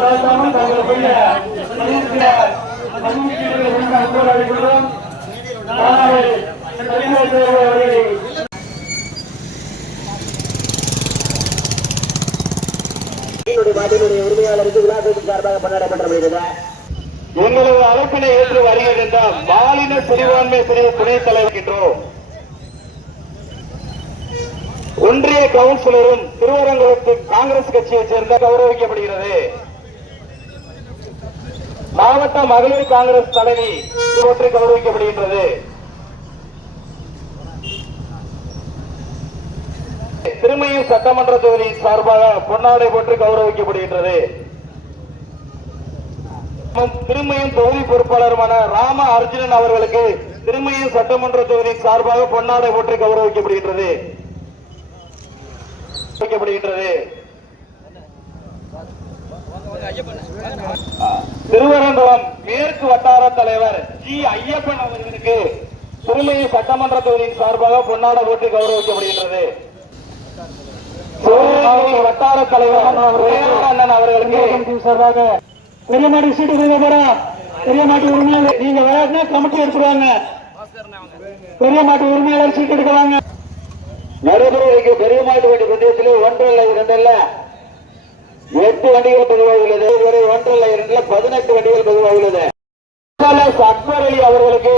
பேசாமல் தங்களுடைய உரிமையாளருக்கு விழாக்களுக்கு சார்பாக அழைப்பினை ஏற்று வருகிறது என்றால் பாலின சிறுபான்மை பிரிவு துணைத் தலைவர்கின்றோம் ஒன்றிய கவுன்சிலரும் திருவரங்குளத்து காங்கிரஸ் கட்சியைச் சேர்ந்த கௌரவிக்கப்படுகிறது. மாவட்ட மகளிர் காங்கிரஸ் தலைவி போற்றி கௌரவிக்கப்படுகின்றது. திருமையூர் சட்டமன்ற தொகுதியின் சார்பாக பொன்னாடை போற்றி கௌரவிக்கப்படுகின்றது. திருமையும் தொகுதி பொறுப்பாளருமான ராம அர்ஜுனன் அவர்களுக்கு திருமையும் சட்டமன்ற தொகுதியின் சார்பாக பொன்னாடை போற்றி கௌரவிக்கப்படுகின்றது. வைக்கப்படுகின்றது திருவரங்குளம் மேற்கு வட்டார தலைவர் ஜி ஐயப்பன் அவர்களுக்கு திருமையும் சட்டமன்ற தொகுதியின் சார்பாக பொன்னாடை போற்றி கௌரவிக்கப்படுகின்றது. வட்டார தலைவர் அண்ணன் அவர்களுக்கு சார்பாக பெரிய மாட்டு சீட்டு கொடுக்க போறோம் பெரிய மாட்டு உரிமையாளர். நீங்க விளையாட்டுனா கமிட்டி எடுத்துருவாங்க. பெரிய மாட்டு உரிமையாளர் சீட்டு எடுக்கலாங்க நடைபெற வைக்க பெரிய மாட்டு வண்டி பந்தயத்தில் ஒன்றரை இரண்டல்ல எட்டு வண்டிகள் பதிவாகியுள்ளது. இதுவரை ஒன்றரை இரண்டுல பதினெட்டு வண்டிகள் பதிவாகியுள்ளது. அக்பர் அலி அவர்களுக்கு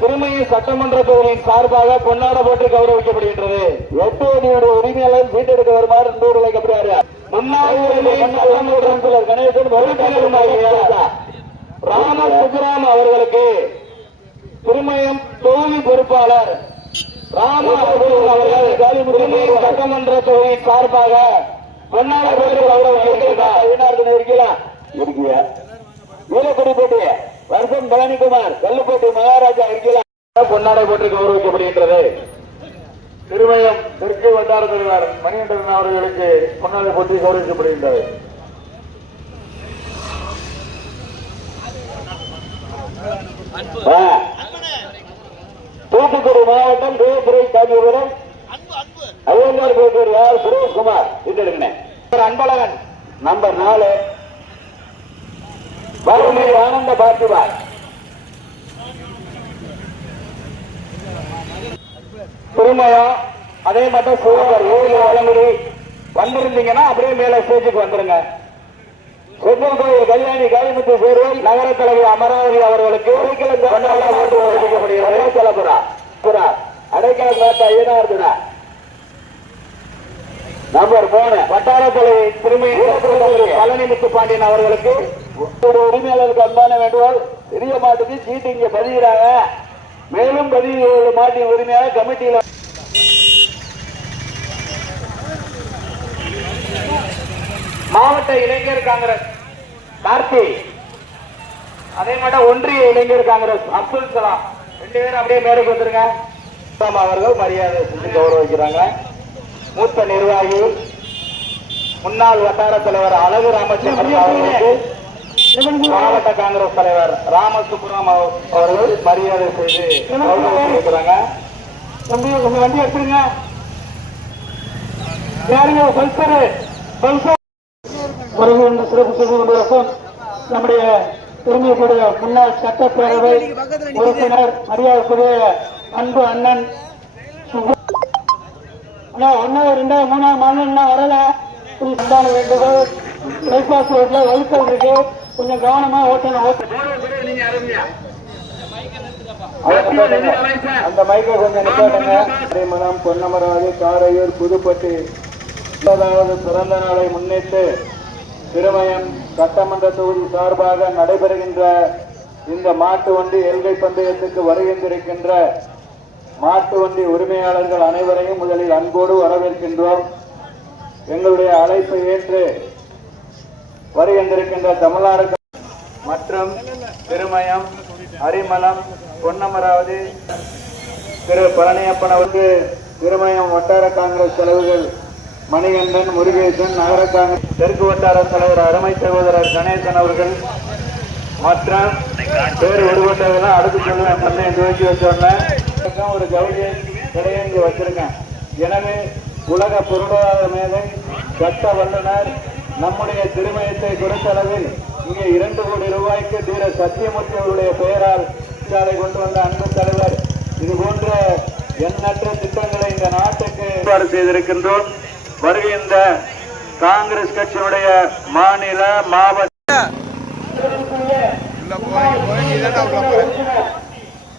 திருமையை சட்டமன்ற தொகுதியின் சார்பாக பொன்னாட போட்டு கௌரவிக்கப்படுகின்றது. எட்டு வண்டியுடைய உரிமையாளர் சீட்டெடுக்க வருமாறு நூறு வைக்கப்படுவார் முன்னாள் கணேசன் ராம சுப்ராம் அவர்களுக்கு திருமயம் தொகுதி பொறுப்பாளர் ராம அவர்கள் திருமயம் சட்டமன்ற தொகுதியின் சார்பாக பொன்னாட போட்டு கௌரவிக்கிறார் இருக்கீங்களா வீரக்குடி போட்டி. வருஷம் பழனிக்குமார் கல்லுப்பட்டி மகாராஜா இருக்கலாம் பொன்னாடை போட்டு கௌரவிக்கப்படுகின்றது. திருமயம் தெற்கு வட்டார தலைவர் மணிகண்டன் அவர்களுக்கு பொன்னாடை போட்டு கௌரவிக்கப்படுகின்றது. தூத்துக்குடி மாவட்டம் தேவபுரை காஞ்சிபுரம் ஐயங்கார் பேட்டூர் யார் சுரேஷ்குமார். இது எடுக்கணும் அன்பழகன். நம்பர் நாலு. வறுமை ஆனந்த பார்த்திபார் திருமயம் அதே மட்டும் சிவகர் ஏழு வளங்குடி வந்திருந்தீங்கன்னா அப்படியே மேல ஸ்டேஜுக்கு வந்துருங்க செந்தல் கோயில் கல்யாணி காளிமுத்து சேர்வை நகர தலைவர் அமராவதி அவர்களுக்கு அடைக்கலம் காத்த ஐயனார்துடா நம்பர் மூணு. வட்டாரப்பள்ளி திருமணி திருமை பழனி முத்து பாண்டியன் அவர்களுக்கு ஒரு உரிமையாளருக்கு அன்பான வேண்டுகோள். பெரிய மாட்டுக்கு சீட்டு இங்கே பதிகிறாங்க. மேலும் பதிவு மாட்டின் உரிமையாக கமிட்டியில் மாவட்ட இளைஞர் காங்கிரஸ். கார்த்தி. அதே மாதிரி ஒன்றிய இளைஞர் காங்கிரஸ். அப்துல் சலாம். ரெண்டு பேரும் அப்படியே மேலே வந்துருங்க. அவர்கள் மரியாதை செஞ்சு கௌரவிக்கிறாங்க. மூத்த நிர்வாகி முன்னாள் வட்டார தலைவர் அழகு ராமச்சந்திரன் அவர்களுக்கு மாவட்ட காங்கிரஸ் தலைவர் ராமசுப்ரம் அவர்கள் மரியாதை செய்து கௌரவிக்கிறாங்க தம்பி உங்க வண்டி எடுத்துருங்க. யாருங்க? பல்சரு. பல்சர் வருகை என்று சிறப்பு செய்து கொண்டிருக்கும் நம்முடைய பெருமைக்குரிய முன்னாள் சட்டப்பேரவை உறுப்பினர் மரியாதைக்குரிய அன்பு அண்ணன் ஆனா ஒன்னா ரெண்டாவது மூணாவது மாநிலம் வரல. உண்டான வேண்டுகோள் பைபாஸ் ரோட்ல வழுக்கல் இருக்கு. கொஞ்சம் கவனமா ஓட்டணும் அந்த மைக்கை கொஞ்சம் நிப்பாட்டுங்க. மனம் பொன்னமராவதி காரையூர் புதுப்பட்டி. முப்பதாவது பிறந்த நாளை முன்னிட்டு திருமயம் சட்டமன்ற தொகுதி சார்பாக நடைபெறுகின்ற இந்த மாட்டு வண்டி எல்கை பந்தயத்துக்கு வருகின்றிருக்கின்ற மாட்டு வண்டி உரிமையாளர்கள் அனைவரையும் முதலில் அன்போடு வரவேற்கின்றோம். எங்களுடைய அழைப்பை ஏற்று வருகின்றிருக்கின்ற தமிழ்நாடு மற்றும் திருமயம் அரிமலம் பொன்னமராவதி திரு பழனியப்பன் அவருக்கு திருமயம் வட்டார காங்கிரஸ் தலைவர்கள் மணிகண்டன் முருகேசன் நகர காங்கிரஸ் தெற்கு வட்டார தலைவர் அருமை சகோதரர் கணேசன் அவர்கள் மற்றும் பேர் விடுபட்டதெல்லாம் அடுத்து சொல்லுவேன் என்று துவக்கி வச்சோன்னே ஒரு கௌரிய கடையை இங்க வச்சிருக்கேன் எனவே உலக பொருளாதார மேதை சட்ட வல்லுநர் நம்முடைய திருமயத்தை பொறுத்தளவில் இங்கே இரண்டு கோடி ரூபாய்க்கு தீர சத்தியமூர்த்தி அவருடைய பெயரால் சாலை கொண்டு வந்த அன்பு தலைவர் இது போன்ற எண்ணற்ற திட்டங்களை இந்த நாட்டுக்கு ஏற்பாடு செய்திருக்கின்றோம் வருகின்ற காங்கிரஸ் கட்சியினுடைய மாநில மாவட்ட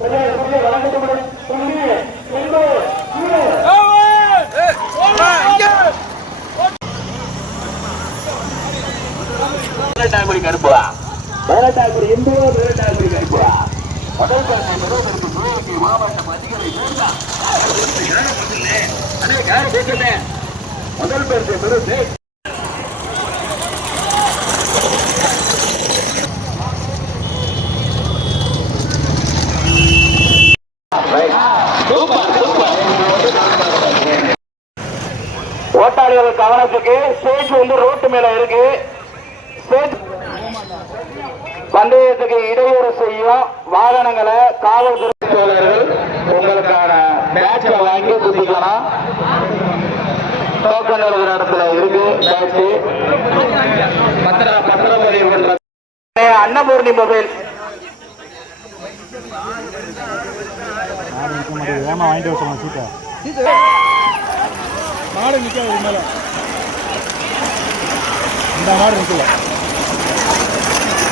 பதினெட்டாம் கோடி இந்துவோ பதினெட்டாம் கோடி கருப்புவா முதல் பரிசை பெறுவதற்கு சிவகங்கை மாவட்டம் அதிகாரி முதல் பரிசை பெறுவது ஓட்டாளிகள் கவனத்துக்கு ஸ்டேஜ் வந்து ரோட்டு மேல இருக்கு. ஸ்டேஜ் பந்தயத்துக்கு இடையூறு செய்யும் வாகனங்களை காவல்துறை தோழர்கள் உங்களுக்கான பேட்சை வாங்கி குதிக்கலாம் டோக்கன் எழுதுற இடத்துல இருக்கு பேட்ச் பத்திர பத்திரப்பதிவு பண்ற அன்னபூர்ணி மொபைல் வாங்கிட்டு வர சொன்னா சீட்டை மாடு நிற்காது மேல. இந்த மாடு நிற்கல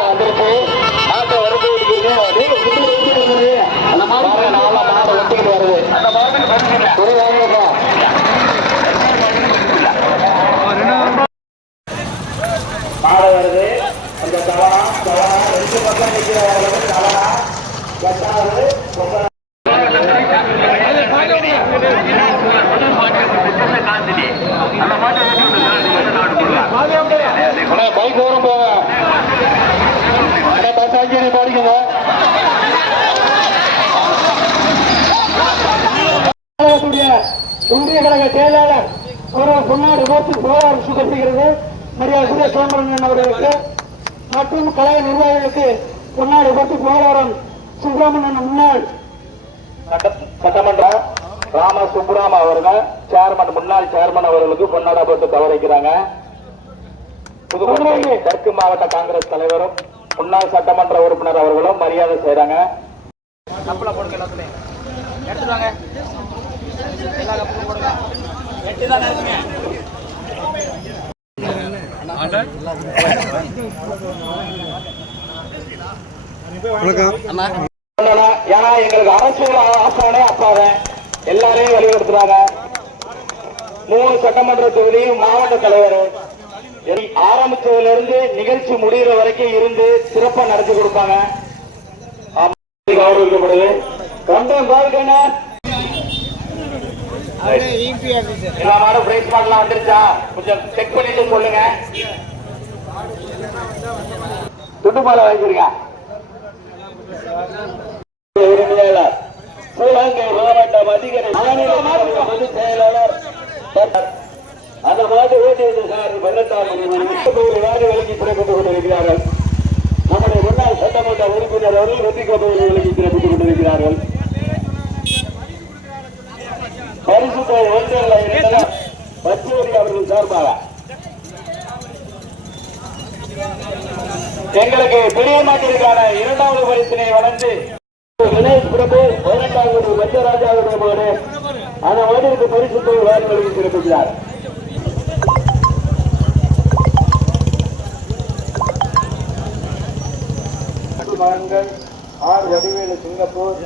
வந்துருச்சு மாட்டை வரது நீங்க சுத்தி வச்சுட்டு அந்த மாதிரி நாலு மாடை ஒட்டிக்கிட்டு வருது அந்த மாதிரி சரி வாங்கப்பா மாடை வருது அந்த கவனம் கவனம் ரெண்டு பக்கம் நிற்கிறவர்களுக்கு கவனம் கட்டாது பைக் வரும் போங்க அண்ணா, பஸ் அஞ்சு பாடிக்கங்க கழகத்துடைய ஒன்றிய கழக செயலாளர் ஒருவர் ரிமோட்டில் போராடு சுகப்படுகிறது மரியாதை சோமரன் அவர்களுக்கு மற்றும் கழக நிர்வாகிகளுக்கு பொன்னாடு பத்து போராடம் சுப்பிரமணியன் முன்னாள். சட்ட- சட்டமன்ற ராம சுப்புராம அவர்கள் சேர்மன் முன்னாள் சேர்மன் அவர்களுக்கு பொன்னாடா போட்டு கவனிக்கிறாங்க புதுக்கோட்டை தெற்கு மாவட்ட காங்கிரஸ் தலைவரும் முன்னாள் சட்டமன்ற உறுப்பினர் அவர்களும் மரியாதை செய்றாங்க. சொல்லலாம். ஏன்னா எங்களுக்கு அரசியல் ஆசானே அப்பாவே. எல்லாரையும் வலியுறுத்துறாங்க. மூணு சட்டமன்ற தொகுதியும் மாவட்ட தலைவர். ஆரம்பிச்சதுல இருந்து நிகழ்ச்சி முடிகிற வரைக்கும் இருந்து சிறப்பா நடத்தி கொடுப்பாங்க. கௌரவிக்கப்படுது. கண்டம் பாருக்கண்ணா எல்லா மாடும் பிரைஸ் மாடலாம் வந்துருச்சா? கொஞ்சம் செக் பண்ணிட்டு சொல்லுங்க. துண்டு மாலை வாங்கிருங்க உரிமையாளர் சிவகங்கை மாவட்டம் அதிகாரி மாநில மாவட்ட பொதுச் செயலாளர் அந்த மாதிரி ஓட்டியது சார் பதினெட்டாம் தேதி முப்பத்தோரு நாடு விலகி சிறப்பித்துக் கொண்டிருக்கிறார்கள். நம்முடைய முன்னாள் சட்டமன்ற உறுப்பினர் அவர்கள் வெற்றி கோப்பையை விலகி சிறப்பித்துக் கொண்டிருக்கிறார்கள். பரிசு பச்சேரி அவர்கள் சார்பாக. எங்களுக்கு பெரிய மாட்டிற்கான இரண்டாவது பரிசினை வழங்கி வினேஷ் பிரபு பதினெட்டாவது கோடி வச்சராஜா அவர்கள் அந்த ஓடிற்கு பரிசு தொகை வழங்கி சிறப்பிக்கிறார் மகன்கள் R Vadivelu Singapore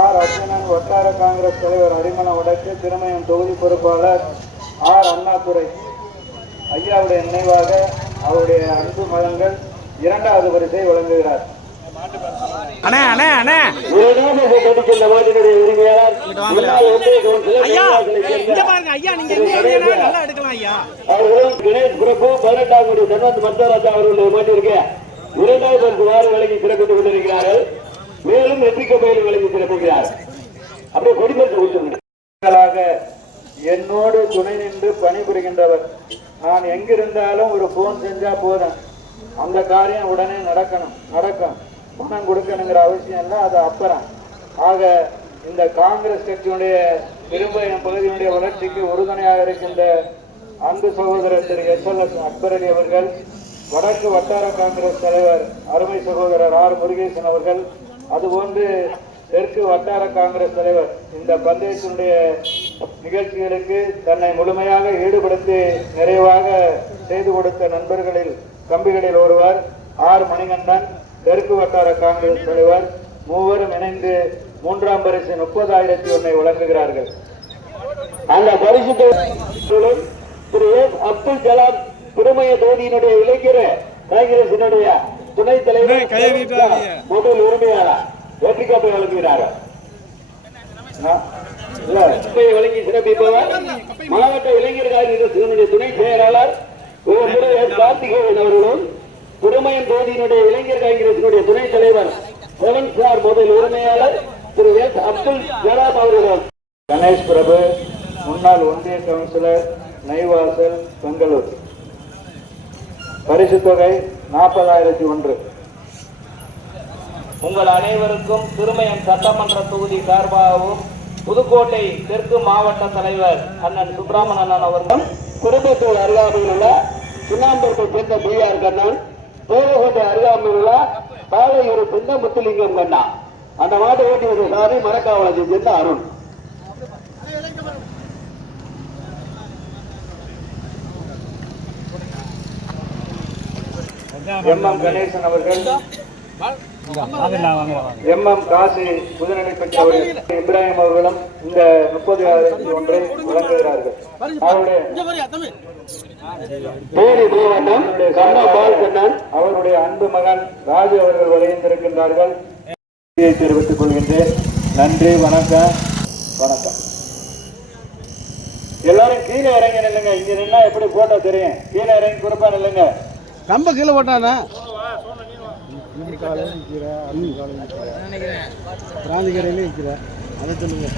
R Arjunan வட்டார காங்கிரஸ் தலைவர் ஹரிமண வடக்கு திருமயம் தொகுதி பொறுப்பாளர் ஆர் அண்ணாதுரை. ஐயாவுடைய நினைவாக அவருடைய அன்பு மகன்கள் இரண்டாவது பரிசை வழங்குகிறார். அவர்களும் கணேஷ் பிரபு பதினெட்டாம் கோடி சன்வந்த் மத்தராஜா அவர்களுடைய மாட்டிற்கு இரண்டாவது வழங்கி சிறப்பித்துக் கொண்டிருக்கிறார்கள். மேலும் வெற்றிக்க பயிலும் வழங்கி சிறப்புகிறார் அப்படியே கொடிமரத்தை கொடுத்துருங்க என்னோடு துணை நின்று பணிபுரிகின்றவர். நான் எங்கிருந்தாலும் ஒரு போன் செஞ்சா போதும். அந்த காரியம் உடனே நடக்கணும். நடக்கும். பணம் கொடுக்கணுங்கிற அவசியம் இல்லை அது அப்புறம். ஆக இந்த காங்கிரஸ் கட்சியினுடைய திரும்ப என் பகுதியினுடைய வளர்ச்சிக்கு உறுதுணையாக இருக்கின்ற அன்பு சகோதரர் திரு S L S Akbar Ali அவர்கள் வடக்கு வட்டார காங்கிரஸ் தலைவர் அருமை சகோதரர் ஆர் முருகேசன் அவர்கள் அதுபோன்று தெற்கு வட்டார காங்கிரஸ் தலைவர் இந்த பந்தயத்தினுடைய நிகழ்ச்சிகளுக்கு தன்னை முழுமையாக ஈடுபடுத்தி நிறைவாக செய்து கொடுத்த நண்பர்களில் கம்பிகளில் ஒருவர் ஆர் மணிகண்டன் தெற்கு வட்டார காங்கிரஸ் தலைவர் மூவரும் இணைந்து மூன்றாம் பரிசு முப்பதாயிரத்தி ஒன்னை வழங்குகிறார்கள். அந்த பரிசு திரு எஸ் அப்துல் கலாம் திருமய தொகுதியினுடைய இளைஞர் காங்கிரசினுடைய துணைத் தலைவர் மொபைல் உரிமையாளர் வெற்றிக்காப்பை வழங்குகிறார்கள். இல்ல, கோப்பையை வழங்கி சிறப்பிப்பவர் மாவட்ட இளைஞர் காங்கிரசினுடைய துணை செயலாளர். கார்த்திகேயன் அவர்களும் திருமயம் தொகுதியினுடைய இளைஞர் காங்கிரசினுடைய துணைத் தலைவர் செவன் ஸ்டார் மொபைல் உரிமையாளர் திரு எஸ். அப்துல் கலாம் அவர்களும். கணேஷ் பிரபு முன்னாள் ஒன்றிய கவுன்சிலர் நெய்வாசல் பெங்களூர். பரிசு தொகை நாற்பதாயிரத்தி ஒன்று. உங்கள் அனைவருக்கும் திருமயம் சட்டமன்ற தொகுதி சார்பாகவும் புதுக்கோட்டை தெற்கு மாவட்ட தலைவர் அண்ணன் சுப்பிரமணியன் அவர்கள் குடும்பத்தூர் அருகாமையில் உள்ள சுண்ணாம்பேட்டை சேர்ந்த பிஆர் கண்ணன் தேவகோட்டை அருகாமையில் உள்ள பாலையூர் சேர்ந்த முத்துலிங்கம் கண்ணா. அந்த மாட்டை ஓட்டி வந்த சாமி சேர்ந்த அருண். எம் எம் கணேசன் அவர்கள். எம் எம் காசி முதுநிலை பெற்றவர்கள் இப்ராஹிம் அவர்களும் இந்த முப்பது ஒன்றை வழங்குகிறார்கள். அவருடைய அன்பு மகன் ராஜு அவர்கள் வழங்கியிருக்கின்றார்கள் நன்றியை தெரிவித்துக் கொள்கின்றேன். நன்றி வணக்கம். வணக்கம். எல்லாரும் கீழே இறங்கி நில்லுங்க. இங்க நின்னா எப்படி போட்டோ தெரியும்? கீழே இறங்கி குறிப்பா நில்லுங்க. கம்ப கீழே போட்டானா. பிராந்திக்கரையிலே நிற்கிற. அதை சொல்லுங்க.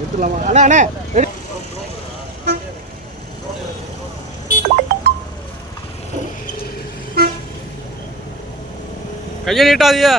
எடுத்துலாமா அண்ணா அண்ணே கையை நீட்டாதியா